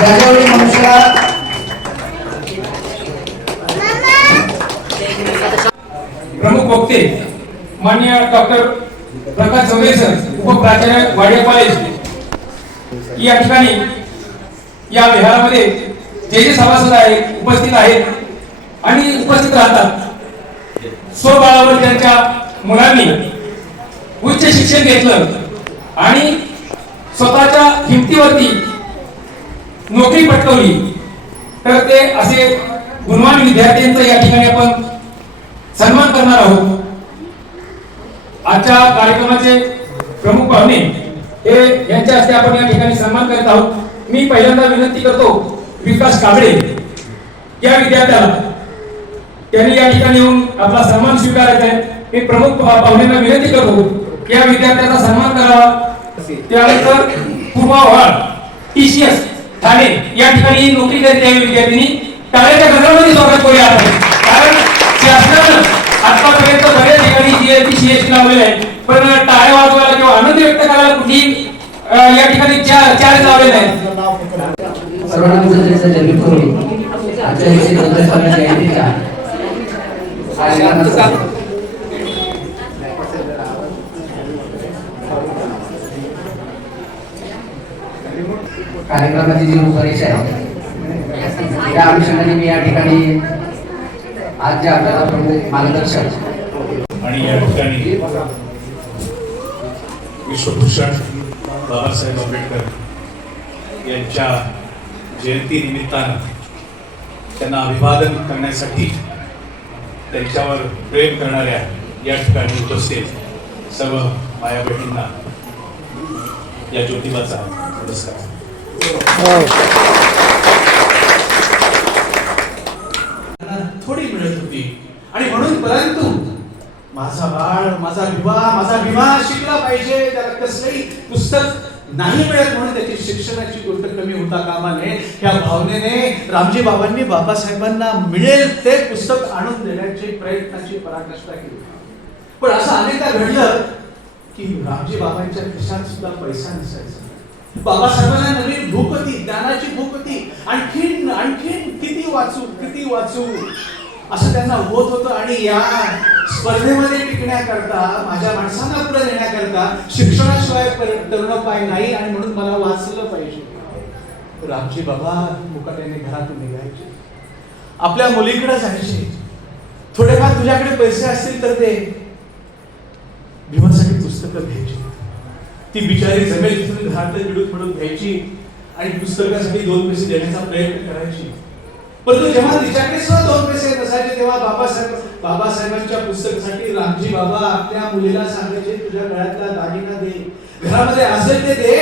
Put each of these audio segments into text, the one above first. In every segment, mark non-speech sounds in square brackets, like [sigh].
राजावळी मनुष्याला प्रमुख वक्ते माननीय डॉक्टर प्रकाश चौधरी सर उपप्राचार्य वाडिया कॉलेज या ठिकाणी या विहारामध्ये जे जे सभासद आहेत उपस्थित आहेत आणि उपस्थित राहतात स्वबाळावर त्यांच्या मुलांनी उच्च शिक्षण घेतलं आणि स्वतःच्या हिमतीवरती नोकरी पटकवली. तर ते असे गुणवान विद्यार्थ्यांचा या ठिकाणी आपण सन्मान करणार आहोत. आजच्या कार्यक्रमाचे प्रमुख पाहुणे हे यांच्या हस्ते आपण या ठिकाणी सन्मान करत आहोत. मी पहिल्यांदा विनंती करतो विकास काबळे या विद्यार्थ्याला. त्यांनी या ठिकाणी येऊन आपला सन्मान स्वीकारायचा आहे. मी प्रमुख पाहुण्यांना विनंती करतो या विद्यार्थ्याचा सन्मान करावा. त्यानंतर पूर्वा वाळ टीसीएस ठाणे या ठिकाणी नोकरी करते आहे विद्यार्थिनी. टाळ्याच्या गजरामध्ये स्वागत करूया आपण. कारण शासनानं आतापर्यंत बऱ्याच ठिकाणी जीएसटी सीएसटी लावलेले आहे. पण टाळ्या वाजवायला किंवा आनंद व्यक्त करायला कुठली या ठिकाणी चार्ज लावलेले आहेत. सर्वांना जमीन करून आजच्या दिवशी चौदा साला जयंतीच्या कार्यक्रमाची जी रूपरेषा आहे त्या अनुषंगाने मी या ठिकाणी आज जे आपल्याला प्रमुख मार्गदर्शक आणि या ठिकाणी विश्वभूषण बाबासाहेब आंबेडकर यांच्या जयंती निमित्तानं त्यांना अभिवादन करण्यासाठी त्यांच्यावर प्रेम करणाऱ्या या ठिकाणी उपस्थित सर्व माया बहिणींना या ज्योतिबाचा नमस्कार. हो. थोडी मिळत होती. आणि म्हणून परंतु माझा बाळ माझा विवाह माझा विवाह शिकला पाहिजे. त्याला कसलंही पुस्तक नाही मिळत म्हणून त्याची शिक्षणाची गोष्ट कमी होता कामा नये या भावनेने रामजी बाबांनी बाबासाहेबांना मिळेल ते पुस्तक आणून देण्याची प्रयत्नाची पराकाष्ठा केली. पण असं अनेकदा घडलं की रामजी बाबांच्या खिशात सुद्धा पैसा नसायचा. बाबासाहेबांना नवीन भूक होती ज्ञानाची भूक होती आणखीन आणखीन किती वाचू किती वाचू? असं त्यांना होत होतं आणि या स्पर्धेमध्ये टिकण्याकरता माझ्या माणसांना पुढे नेण्याकरता शिक्षणाशिवाय तरुण पाय नाही आणि म्हणून मला वाचलं पाहिजे. रामजी बाबा मुकाट्याने घरातून निघायचे. आपल्या मुलीकडे जायचे. थोडेफार तुझ्याकडे पैसे असतील तर ते भीमासाठी पुस्तकं घ्यायची. ती बिचारी जमेल तिथून घरातले मिळून मिळून घ्यायची आणि पुस्तकासाठी दोन पैसे देण्याचा प्रयत्न करायची. परंतु जेव्हा तिच्याकडे सुद्धा दोन पैसे नसायचे तेव्हा बाबासाहेब बाबासाहेबांच्या पुस्तकासाठी रामजी बाबा आपल्या मुलीला सांगायचे तुझ्या गळ्यातला दागिना दे. घरामध्ये असेल ते दे.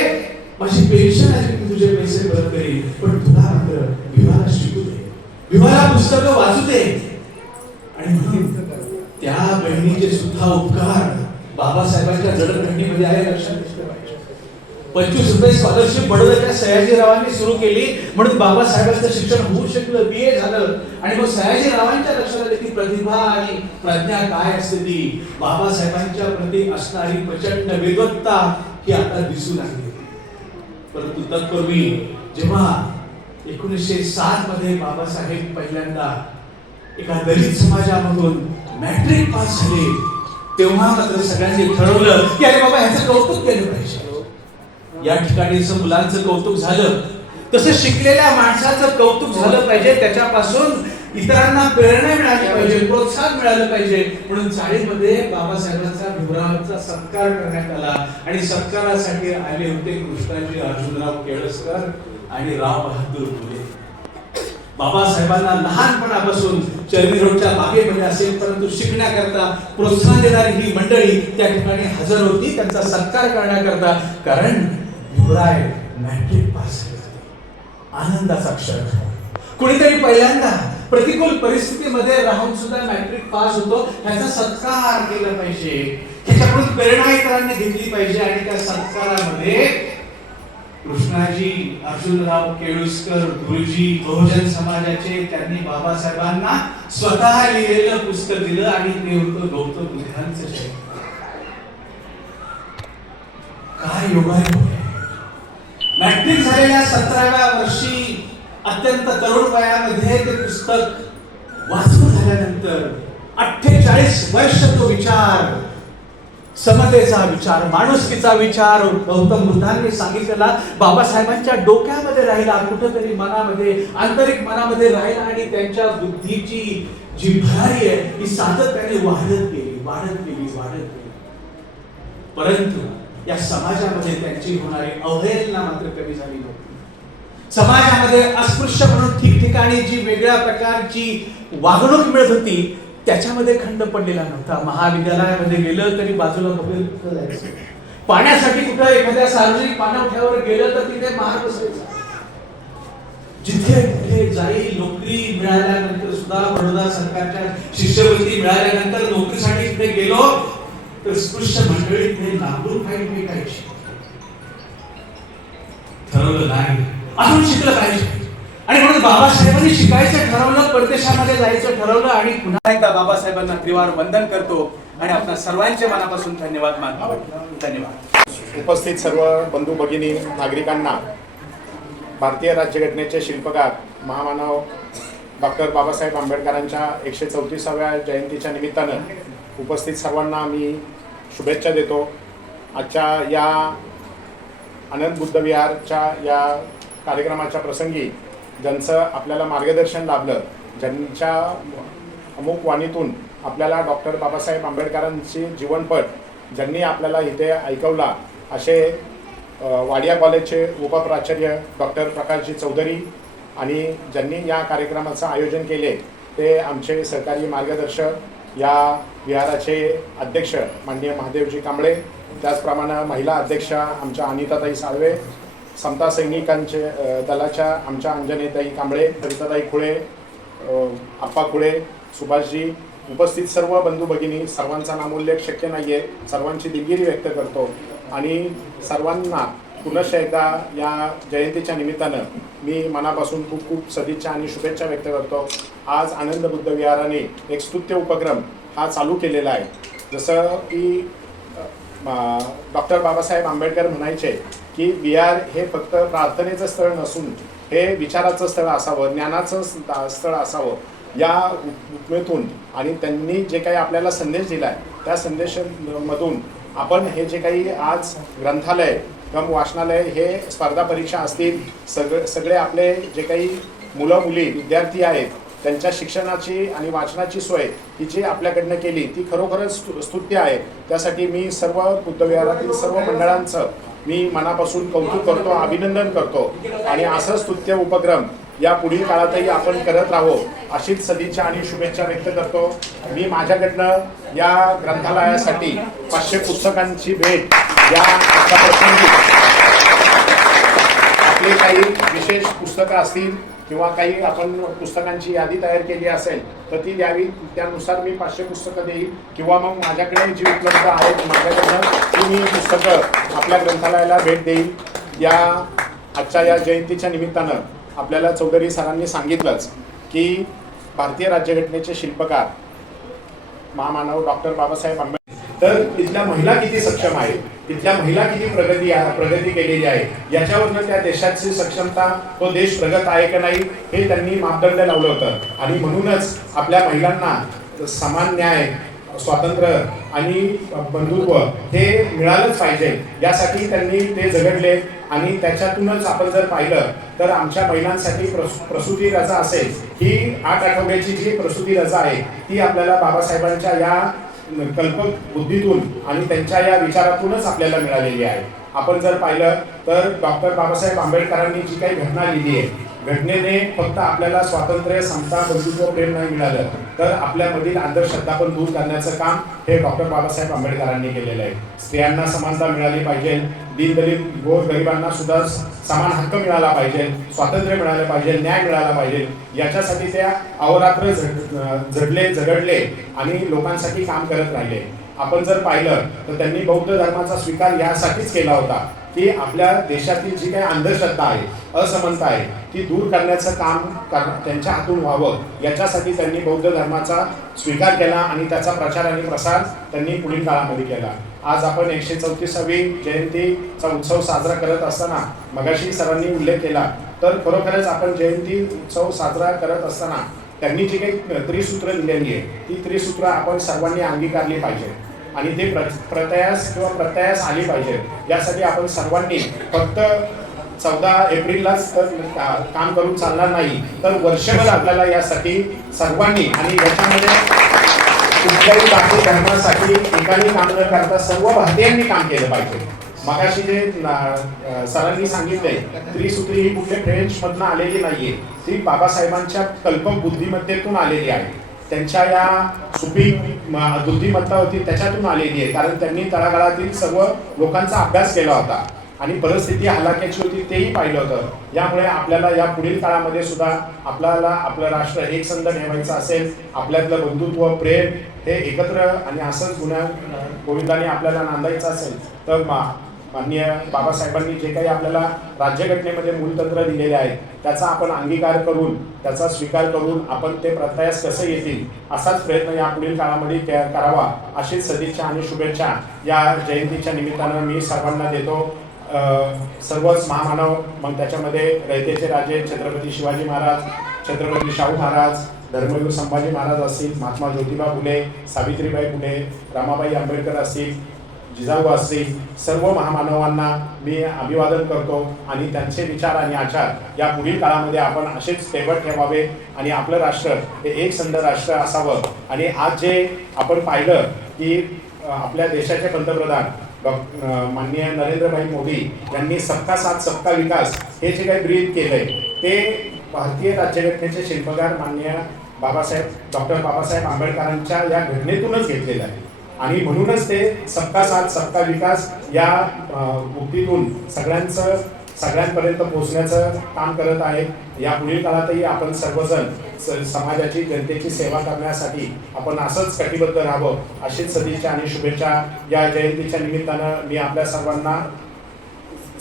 माझी पेन्शन आहे मी तुझे पैसे परत करी पण तुला मात्र विवाहाला शिकू दे. विवाहाला पुस्तकं वाचू दे. आणि म्हणून त्या बहिणीचे सुद्धा उपकार बाबासाहेबांच्या जडणघडणीमध्ये आहे लक्षात पाहिजे. पंचवीस रुपये स्कॉलरशिप बडोद्याच्या सयाजीरावांनी सुरू केली. म्हणून बाबासाहेबांचं शिक्षण होऊ शकलं बी ए झालं. आणि मग सयाजीरावांच्या लक्षात आले की प्रतिभा आणि प्रज्ञा काय असते ती? बाबासाहेबांच्या प्रती असणारी प्रचंड विद्वत्ता ही आता दिसू लागली. परंतु तत्पूर्वी जेव्हा एकोणीसशे सात मध्ये बाबासाहेब पहिल्यांदा एका दलित समाजामधून मॅट्रिक पास झाले तेव्हा मात्र सगळ्यांनी ठरवलं की अरे बाबा ह्याचं कौतुक केलं पाहिजे. या ठिकाणी जसं मुलांचं कौतुक झालं तसं शिकलेल्या माणसाचं कौतुक झालं पाहिजे. त्याच्यापासून इतरांना प्रेरणा मिळाली पाहिजे प्रोत्साहन मिळालं पाहिजे. म्हणून चाळीमध्ये बाबासाहेबांचा भिवरावांचा सत्कार करण्यात आला आणि सत्कारासाठी आले होते कृष्णाजी अर्जुनराव केळसकर आणि राव बहादूर बाबासाहेबांना लहानपणापासून चर्नी रोडच्या बागेमध्ये असेल परंतु शिकण्याकरता प्रोत्साहन देणारी ही मंडळी त्या ठिकाणी हजर होती त्यांचा सत्कार करण्याकरता. कारण भिवराय मॅट्रिक पास आनंदाचा क्षण कुणीतरी पहिल्यांदा प्रतिकूल परिस्थितीमध्ये राहून सुद्धा मॅट्रिक पास होतो. ह्याचा सत्कार केला पाहिजे. त्याच्याकडून प्रेरणा इतरांनी घेतली पाहिजे आणि त्या सत्कारामध्ये कृष्णाजी अर्जुनराव केळुसकर गुरुजी बहुजन समाजाचे त्यांनी बाबासाहेबांना स्वतः लिहिलेलं पुस्तक दिलं आणि ते होतं गौतम बुद्धांचं चरित्र काय योगा मॅट्रिक झालेल्या सतराव्या वर्षी अत्यंत तरुण वयामध्ये ते पुस्तक वाचून झाल्यानंतर अठ्ठेचाळीस वर्ष तो विचार समतेचा विचार माणुसकीचा विचार. गौतम बुद्धांनी सांगितलेला बाबासाहेबांच्या डोक्यामध्ये राहिला कुठंतरी मनामध्ये आंतरिक मनामध्ये राहिला आणि त्यांच्या बुद्धीची जी भरारी आहे ही सातत्याने वाढत गेली वाढत गेली वाढत गेली. परंतु या समाजामध्ये त्यांची होणारी अवहेलना मात्र कमी झाली नव्हती. समाजामध्ये अस्पृश्य म्हणून ठिकठिकाणी जी वेगळ्या प्रकारची वागणूक मिळत होती त्याच्यामध्ये खंड पडलेला नव्हता. महाविद्यालयामध्ये गेलं तरी बाजूला बघेल जायचं. पाण्यासाठी कुठं एखाद्या सार्वजनिक पाणवठ्यावर गेलं तर तिथे महाग बसायचा. जिथे कुठे जाईल नोकरी मिळाल्यानंतर सुद्धा बडोदा सरकारच्या शिष्यवृत्ती मिळाल्यानंतर नोकरीसाठी तिथे गेलो तर स्पृश्य मंडळी तिथे लागून काही मी काही ठरवलं नाही. अजून शिकलं पाहिजे. आणि म्हणून बाबासाहेबांनी शिकायचं ठरवलं परदेशामध्ये जायचं ठरवलं आणि पुन्हा एकदा बाबासाहेबांना त्रिवार वंदन करतो आणि आपल्या सर्वांचे मनापासून धन्यवाद मानतो. धन्यवाद. उपस्थित सर्व बंधू भगिनी नागरिकांना भारतीय राज्यघटनेचे शिल्पकार महामानव डॉक्टर बाबासाहेब आंबेडकरांच्या एकशे चौतीसाव्या जयंतीच्या निमित्तानं उपस्थित सर्वांना मी शुभेच्छा देतो. आजच्या या आनंद बुद्ध विहारच्या या कार्यक्रमाच्या प्रसंगी ज्यांचं आपल्याला मार्गदर्शन लाभलं ज्यांच्या अमुक वाणीतून आपल्याला डॉक्टर बाबासाहेब आंबेडकरांची जीवनपट ज्यांनी आपल्याला इथे ऐकवला असे वाडिया कॉलेजचे उपप्राचार्य डॉक्टर प्रकाशजी चौधरी आणि ज्यांनी या कार्यक्रमाचं आयोजन केले ते आमचे सरकारी मार्गदर्शक या विहाराचे अध्यक्ष माननीय महादेवजी कांबळे त्याचप्रमाणे महिला अध्यक्षा आमच्या अनिताताई साळवे समता सैनिकांचे दलाच्या आमच्या अंजनेताई कांबळे कविताताई खुळे आप्पा खुळे सुभाषजी उपस्थित सर्व बंधू भगिनी सर्वांचा नामोल्लेख शक्य नाही आहे सर्वांची दिलगिरी व्यक्त करतो. आणि सर्वांना पुनश एकदा या जयंतीच्या निमित्तानं मी मनापासून खूप खूप सदिच्छा आणि शुभेच्छा व्यक्त करतो. आज आनंद बुद्ध विहाराने एक स्तुत्य उपक्रम हा चालू केलेला आहे. जसं की डॉक्टर बाबासाहेब आंबेडकर म्हणायचे की विहार हे फक्त प्रार्थनेचं स्थळ नसून हे विचाराचं स्थळ असावं ज्ञानाचं स्थळ असावं या उपमेतून आणि त्यांनी जे काही आपल्याला संदेश दिला आहे त्या संदेशामधून आपण हे जे काही आज ग्रंथालय किंवा वाचनालय हे स्पर्धा परीक्षा असतील सगळे सगळे आपले जे काही मुलं मुली विद्यार्थी आहेत त्यांच्या शिक्षणाची आणि वाचनाची सोय ही जी आपल्याकडनं केली ती खरोखरच स्तु- स्तुत्य आहे. त्यासाठी मी सर्व बुद्धविहारातील सर्व मंडळांचं मी मनापासून कौतुक करतो अभिनंदन करतो. आणि असं स्तुत्य उपक्रम या पुढील काळातही आपण करत राहो अशीच सदिच्छा आणि शुभेच्छा व्यक्त करतो. मी माझ्याकडनं या ग्रंथालयासाठी पाचशे पुस्तकांची भेट या प्रसंगी. आपली काही विशेष पुस्तकं असतील किंवा काही आपण पुस्तकांची यादी तयार केली असेल तर ती द्यावी. त्यानुसार मी पाचशे पुस्तकं देईल. किंवा मग माझ्याकडे जी उपलब्ध आहेत माझ्याकडनं ती मी पुस्तकं आपल्या ग्रंथालयाला भेट देईल. या आजच्या या जयंतीच्या निमित्तानं आपल्याला चौधरी सरांनी सांगितलंच की भारतीय राज्यघटनेचे शिल्पकार महामानव डॉक्टर बाबासाहेब आंबेडकर तर तिथल्या महिला किती सक्षम आहेत? तिथल्या महिला किती प्रगती प्रगती केलेली आहे? याच्यावरनं त्या देशाची सक्षमता तो देश प्रगत आहे का नाही हे त्यांनी मापदंड लावलं होतं. आणि म्हणूनच आपल्या महिलांना समान न्याय स्वातंत्र्य आणि बंधुत्व हे मिळालंच पाहिजे. यासाठी त्यांनी ते झगडले. आणि त्याच्यातूनच आपण जर पाहिलं तर आमच्या महिलांसाठी प्रसू प्रसूती रजा असेल ही आठ आठवड्याची जी प्रसूती रजा आहे ती आपल्याला बाबासाहेबांच्या या कल्पक बुद्धीतून आणि त्यांच्या या विचारातूनच आपल्याला मिळालेली आहे. आपण जर पाहिलं तर डॉक्टर बाबासाहेब आंबेडकरांनी जी काही घटना लिहिली आहे घटनेने फक्त आपल्याला स्वातंत्र्य समता बंधुत्व प्रेम नाही मिळालं तर आपल्यामधील अंधश्रद्धा पण दूर करण्याचं काम हे डॉक्टर बाबासाहेब आंबेडकरांनी केलेलं आहे. स्त्रियांना समानता मिळाली पाहिजे दीनदलित गोर गरिबांना सुद्धा समान हक्क मिळाला पाहिजे स्वातंत्र्य मिळालं पाहिजे न्याय मिळाला पाहिजे याच्यासाठी त्या अहोरात्र झड- झडले झगडले आणि लोकांसाठी काम करत राहिले. आपण जर पाहिलं तर त्यांनी बौद्ध धर्माचा स्वीकार यासाठीच केला होता. की आपल्या देशातील जी काही अंधश्रद्धा आहे असमानता आहे ती दूर करण्याचं काम कर- त्यांच्या हातून व्हावं याच्यासाठी त्यांनी बौद्ध धर्माचा स्वीकार केला आणि त्याचा प्रचार आणि प्रसार त्यांनी पुढील काळामध्ये केला. आज आपण एकशे चौतीसावी जयंतीचा उत्सव साजरा करत असताना मगाशी सरांनी उल्लेख केला तर खरोखरच आपण जयंती उत्सव साजरा करत असताना त्यांनी जी काही त्रिसूत्र दिलेली आहे ती त्रिसूत्र आपण सर्वांनी अंगीकारली पाहिजे. आणि ते प्र प्रतयास किंवा प्रतयास आली पाहिजे. यासाठी आपण सर्वांनी फक्त चौदा एप्रिललाच तर काम करून चालणार नाही तर वर्षभर आपल्याला यासाठी सर्वांनी आणि याच्यामध्ये कुठल्याही जाती धर्मासाठी ठिकाणी काम न करता सर्व भारतीयांनी काम केलं पाहिजे. मगाशी जे सरांनी सांगितले त्रिसूत्री ही कुठल्या फ्रेंच मधनं आलेली नाहीये. ती बाबासाहेबांच्या कल्पक बुद्धिमत्तेतून आलेली आहे. त्यांच्या या सुपीक बुद्धिमत्ता होती त्याच्यातून आलेली आहे. कारण त्यांनी तळागाळातील सर्व लोकांचा अभ्यास केला होता. आणि परिस्थिती हलाख्याची होती तेही पाहिलं होतं. यामुळे आपल्याला या पुढील काळामध्ये सुद्धा आपल्याला आपलं राष्ट्र एकसंध ठेवायचं असेल आपल्यातलं बंधुत्व प्रेम हे एकत्र आणि असंच गुन्हा गोविंदाने आपल्याला नांदायचं असेल तर मा माननीय बाबासाहेबांनी जे काही आपल्याला राज्यघटनेमध्ये मूलतंत्र दिलेले आहे त्याचा आपण अंगीकार करून त्याचा स्वीकार करून आपण ते प्रत्यास कसं येतील असाच प्रयत्न या पुढील काळामध्ये करावा अशीच सदिच्छा आणि शुभेच्छा या जयंतीच्या निमित्तानं मी सर्वांना देतो. सर्वच महामानव मग त्याच्यामध्ये रयतेचे राजे छत्रपती शिवाजी महाराज छत्रपती शाहू महाराज धर्मवीर संभाजी महाराज असतील महात्मा ज्योतिबा फुले सावित्रीबाई फुले रमाबाई आंबेडकर असतील जिजाऊ असतील सर्व महामानवांना मी अभिवादन करतो आणि त्यांचे विचार आणि आचार या पुढील काळामध्ये आपण असेच टेबल ठेवावे आणि आपलं राष्ट्र हे एक संध राष्ट्र असावं. आणि आज जे आपण पाहिलं की आपल्या देशाचे पंतप्रधान डॉ- माननीय नरेंद्रभाई मोदी यांनी सबका साथ सबका विकास हे जे काही ब्रीद केलंय ते भारतीय राज्यघटनेचे शिल्पकार माननीय बाबासाहेब डॉक्टर बाबासाहेब आंबेडकरांच्या या घटनेतूनच घेतलेलं आहे. आणि म्हणूनच ते सबका साथ सबका विकास या मुक्तीतून उक्तीतून सगळ्यांचं सगळ्यांपर्यंत पोहोचण्याचं काम करत आहेत. या पुढील काळातही आपण सर्वजण स- समाजाची जनतेची सेवा करण्यासाठी आपण असंच कटिबद्ध राहावं अशीच सदिच्छा आणि शुभेच्छा. या जयंतीच्या निमित्तानं मी आपल्या सर्वांना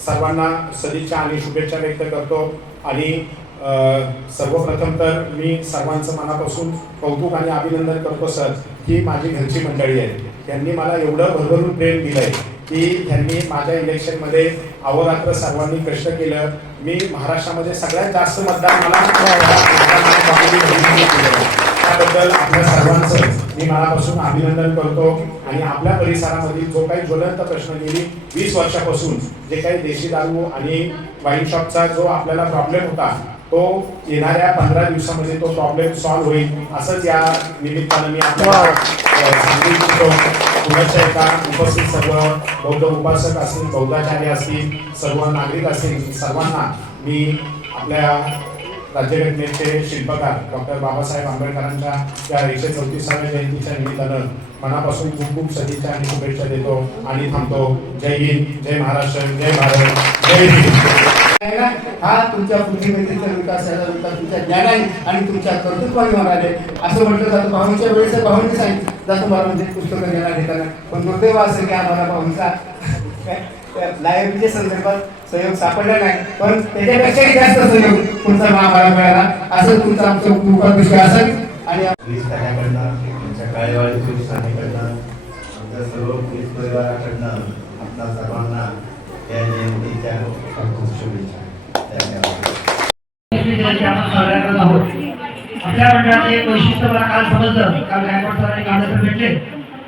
सर्वांना सदिच्छा आणि शुभेच्छा व्यक्त करतो. आणि सर्वप्रथम तर मी सर्वांचं मनापासून कौतुक आणि अभिनंदन करतो सर ही माझी घरची मंडळी आहे त्यांनी मला एवढं भरभरून प्रेम दिलंय की त्यांनी माझ्या इलेक्शनमध्ये अहोरात्र सर्वांनी कष्ट केलं. मी महाराष्ट्रामध्ये सगळ्यात जास्त मतदान मला त्याबद्दल आपल्या सर्वांचं मी मनापासून अभिनंदन करतो आणि आपल्या परिसरामध्ये जो काही ज्वलंत प्रश्न गेली वीस वर्षापासून जे काही देशी दारू आणि वाईन शॉपचा जो आपल्याला प्रॉब्लेम होता तो येणाऱ्या पंधरा दिवसामध्ये तो प्रॉब्लेम सॉल्व्ह होईल असंच या निमित्तानं मी आपल्याला अ, सांगू इच्छितो. पुण्याच्या एका उपस्थित सर्व बौद्ध उपासक असतील बौद्धाचार्य असतील सर्व नागरिक असतील सर्वांना मी आपल्या राज्यघटनेचे शिल्पकार डॉक्टर बाबासाहेब आंबेडकरांच्या या एकशे चौतीसाव्या जयंतीच्या निमित्तानं मनापासून खूप खूप सदिच्छा आणि शुभेच्छा देतो आणि थांबतो. जय हिंद जय महाराष्ट्र जय भारत जय हिंद. हा तुमच्या बुद्धिमत्तेचा विकास झाला होता तुमच्या ज्ञानाने आणि तुमच्या कर्तृत्वाने होणार आहे. असं म्हटलं जातं. भाऊंच्या वेळेस भाऊंनी सांगितलं. जातो मला म्हणजे पुस्तकं घेणार घेताना पण दुर्दैव असं की आम्हाला भाऊंचा [laughs] लायब्ररीच्या संदर्भात सहयोग सापडला नाही. पण त्याच्यापेक्षाही जास्त सहयोग तुमचा महाभारत मिळाला. असं तुमचं आमचं कृपादृष्टी असेल. आणि पोलीस ठाण्याकडनं आमच्या काळेवाडी पोलीस ठाण्याकडनं आमच्या सर्व पोलीस परिवाराकडनं आपल्या सर्वांना आपल्या मंडळाचे एक वैशिष्ट्य मला काल समजलं काल गायकवाड सरांनी कागदपत्र भेटले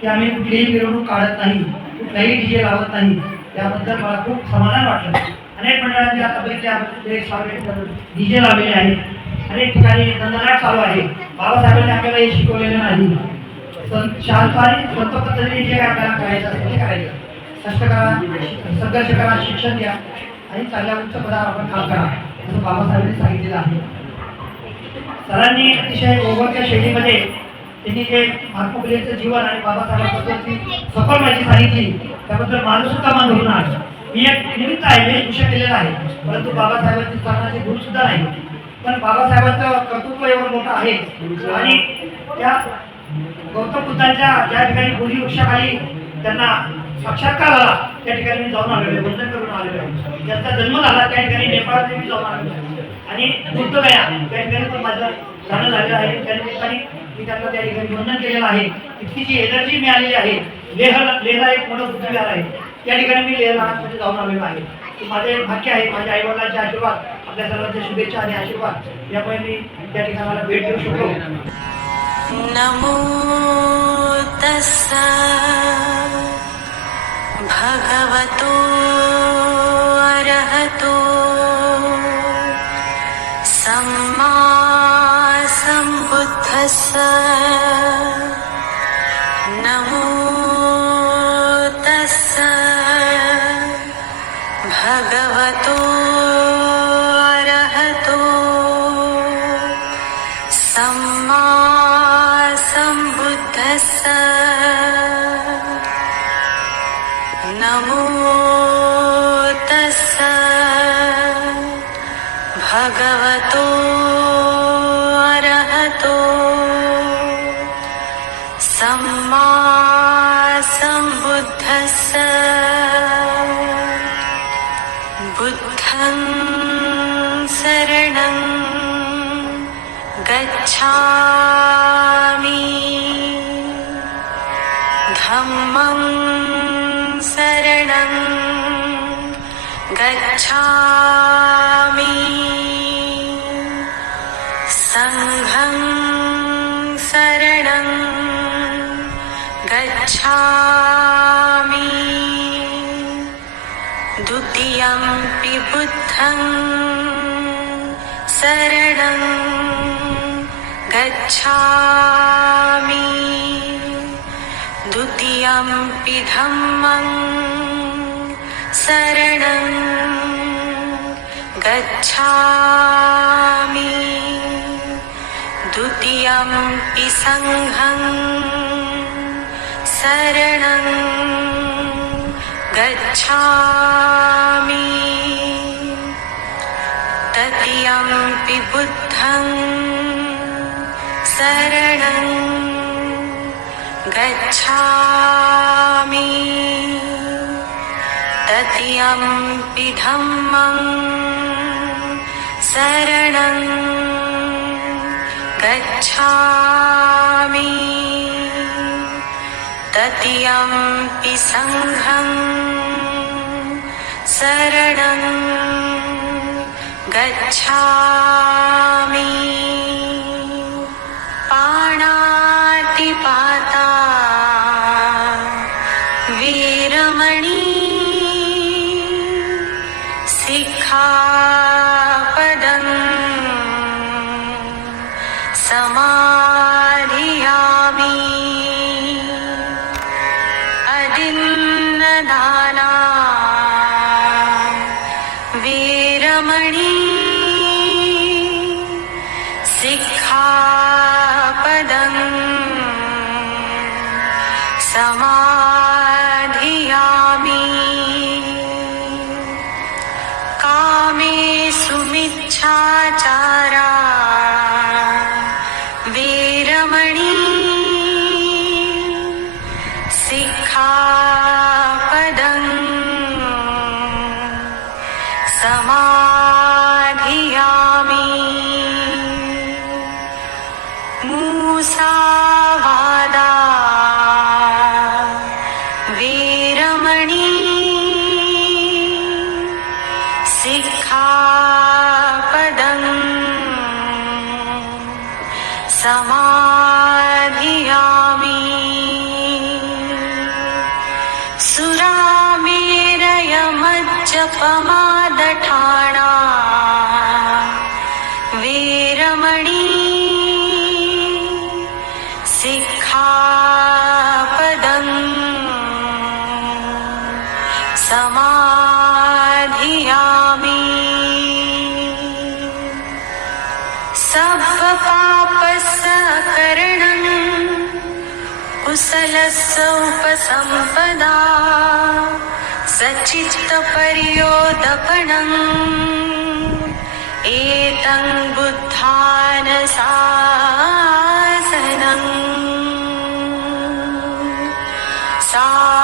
की आम्ही कुठलीही मिरवणूक काढत नाही कुठलाही डीजे लावत नाही त्याबद्दल मला खूप समाधान वाटलं अनेक मंडळांचे आता बघितले डीजे लावलेले आहेत अनेक ठिकाणी नंदनाट चालू आहे बाबासाहेबांनी आपल्याला हे शिकवलेलं नाही सं- शांत आणि संत पद्धतीने जे आपल्याला करायचं असेल ते करायचं कष्ट करा संघर्ष करा शिक्षण द्या आणि चांगल्या उच्च पदावर आपण काम करा असं बाबासाहेबांनी सांगितलेलं आहे. सरांनी अतिशय ओघरच्या शैलीमध्ये त्यांनी जे महात्मा जीवन आणि बाबासाहेबांबद्दलची सफल माहिती सांगितली त्याबद्दल माणूस सुद्धा मान धरून आहे मी एक निमित्त आहे मी विषय केलेला आहे परंतु बाबासाहेबांची स्थानाचे गुरु सुद्धा नाही. पण बाबासाहेबांचं कर्तृत्व एवढं मोठं आहे आणि त्या गौतम बुद्धांच्या ज्या ठिकाणी बोधी वृक्षाखाली त्यांना साक्षात्कार झाला. त्या ठिकाणी मी जाऊन आलेलो आहे. वंदन करून आलेलो आहे. ज्यांचा जन्म झाला त्या ठिकाणी नेपाळमध्ये मी जाऊन आलेलो आहे. आणि बुद्धगया त्या ठिकाणी पण माझं जाणं झालेलं आहे. त्या निमित्ताने मी त्यांना त्या ठिकाणी वंदन केलेलं आहे. इतकी जी एनर्जी मिळालेली आहे. लेह लेहला एक मोठं बुद्धविहार आहे. त्या ठिकाणी मी लेह लहानमध्ये जाऊन आलेलो आहे. माझे भाग्य आहे. माझ्या आईवडिलांचे आशीर्वाद आपल्या सर्वांच्या शुभेच्छा आणि आशीर्वाद. यामुळे मी त्या ठिकाणाला भेट देऊ शकलो. नमो तस्सा भगवतो अरहतो। सम्मा सम्बुद्धस्स नमो गच्छामि द्वितीयं बुद्धं शरणं गच्छामि द्वितीयं धम्मं शरणं गच्छामि द्वितीयं सङ्घं शरणं गच्छामि। तृतीयम्पि बुद्धं शरणं गच्छामि। तृतीयम्पि धम्मं शरणं गच्छामि तदीयम्पि सङ्घम् सङ्घं शरणं गच्छामि। पाणातिपाता वीरमणि शिखा ரமணி सुरामेरयमज्जपमादठाणा पर्योदपणम्। एतं बुद्धानसासनम्। सा